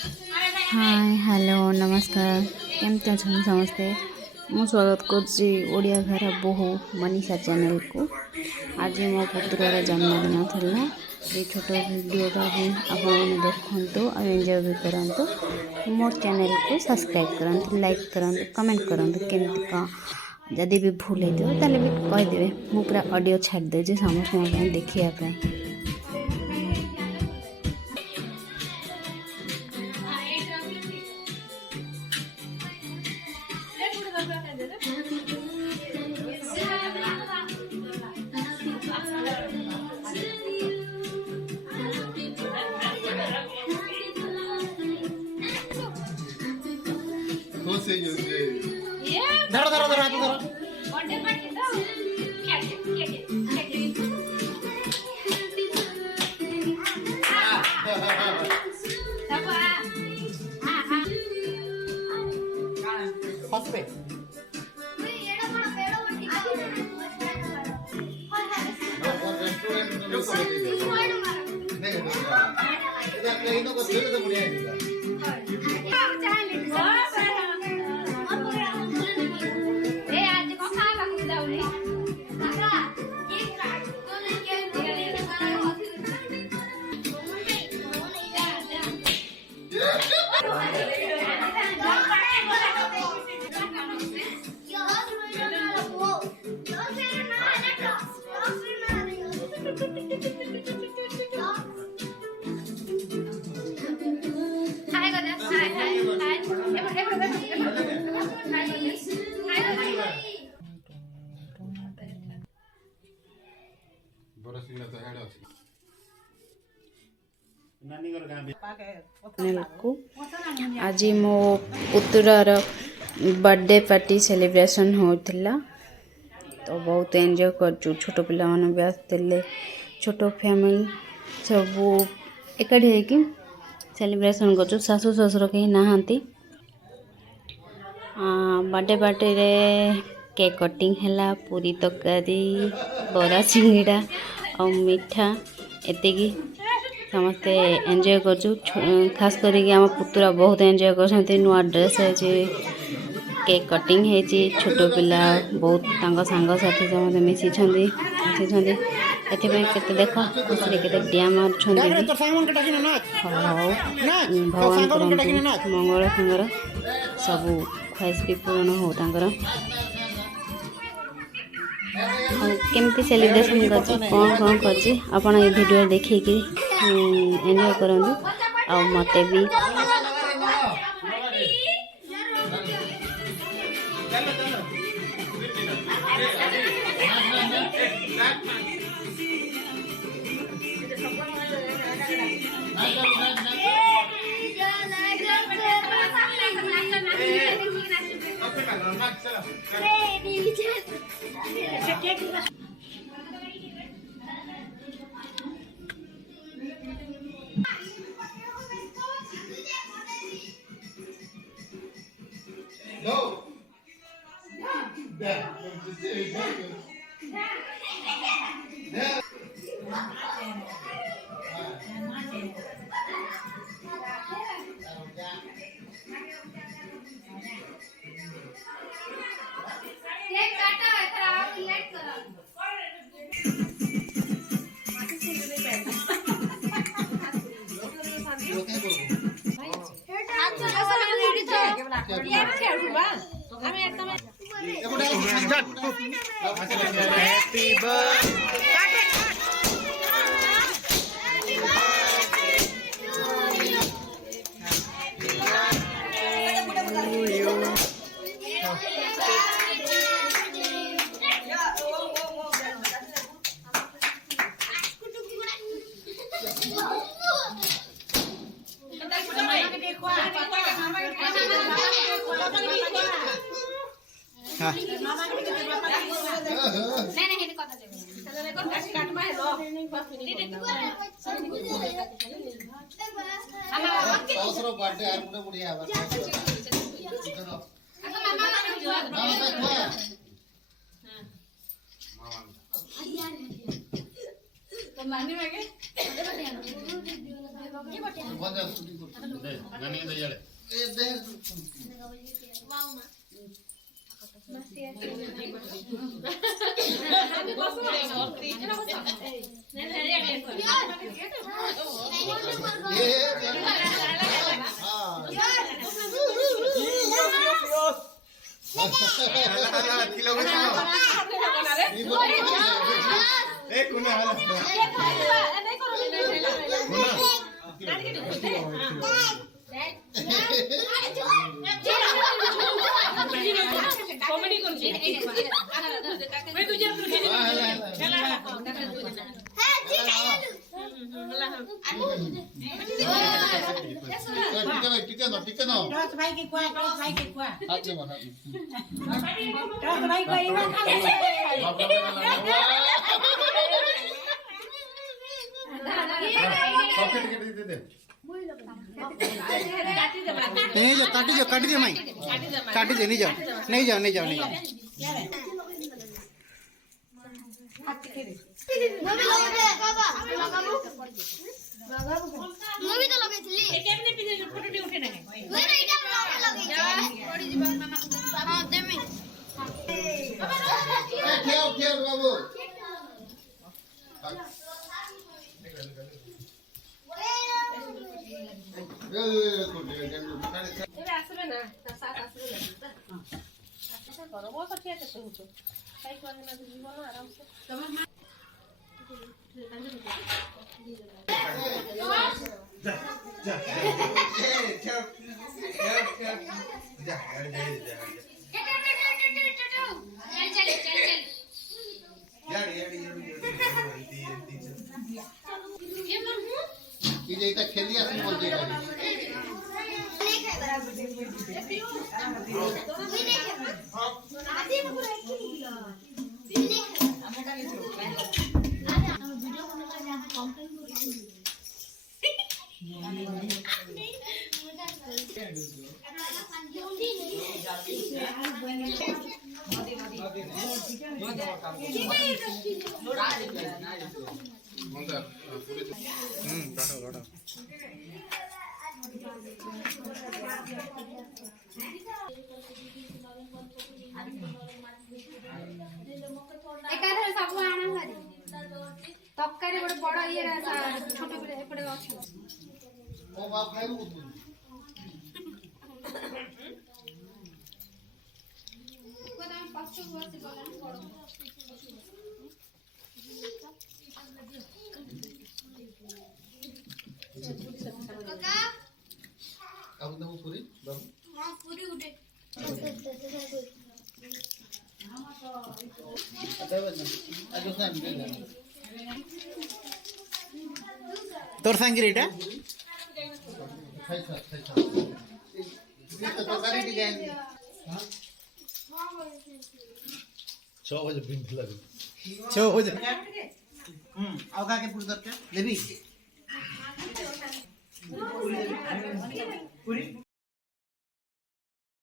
Hi hello नमस्कार केमती अच्छा समस्ते मु स्वागत करिया घर बोहू मनीषा चैनल को। आज मो पुत्रार जन्मदिन था। ये छोट वीडियोटा भी आपने देखु और एंजॉय भी करूँ। मोर चैनल को सब्सक्राइब करंतु, लाइक करंतु, कमेंट करंतु। केमती का जदि भी भूल होता ताले भी कहीदेवे। मु पूरा ऑडियो छाड़ दे समस्त देखिए। धरो धरो धरो हाथ धरो हंसते को आज मो पुत्रार बर्थडे पार्टी सेलिब्रेशन होता तो बहुत एंजॉय कर छोट पिला मान भी आसते छोट फैमिली सब एकाठी होगी सेलिब्रेशन कर सासु ससुर कहीं नहांती बर्थडे पार्टी रे केक कटिंग है पूरी तरकारी बरा सिंगड़ा और मिठा एतिकी समस्ते एंजॉय कर खास करके आम पुतरा बहुत एंजॉय कर नुआ ड्रेस है केक कटिंग है छोट पिला बहुत सांग साथी समस्त मिसी केते देख खुशी केते डिया मार भगवान करंतु मंगल संगर सब ख्वाहिश भी पूर्ण हो केमती सेलिब्रेशन कर कौन कौन कर ये वीडियो देखिए एंजॉय करूँ आ मत भी हैप्पी बर्थडे यार मुझे बुढ़िया तो मानी मागे বন্ধ শুটিং করতে দে নানি দে ইয়ালে এ দে কমেডি করছি मैं तुझे টিকে নাও टॉस भाई के कुआ হাত দে মাথা टॉस भाई को इवन সকেট কেটে দিতে দে नहीं जाओ काटी दे माई काटी दे नहीं जाओ মুভি তো লগাইছিলি কেমনে পিছে ফটোটি উঠে না ওই না এটা লগাইছি পড়ি দিবা হ্যাঁ দেমি খেয়াল বাবু এবার আসবে না তার সাথ আসবে না আচ্ছা করো বসো ঠিক আছে তো তাই করে না জীবন আরামসে এটা খেলি আসি বলতে পারি ଏକାଥରେ ସବୁ ଆଣ ଭାରି ତରକାରୀ ଗୋଟେ ବଡ ଇଏ ଛୋଟ ପିଲା ଏପଟେ ଅଛି ও বাপ খাইবো কত কোদাম পছু বসে বলেন বড় কাকা কাবু দাও পুরি বাবু হ্যাঁ পুরি উঠে আজকে সাম দে দে तोर सांगिर एटा খাইছা এটা তো গাড়ি ডিজাইন হ্যাঁ 6 बजे बिन लगे छो हो जा अवगा के पुर दरकार लेबी पूरी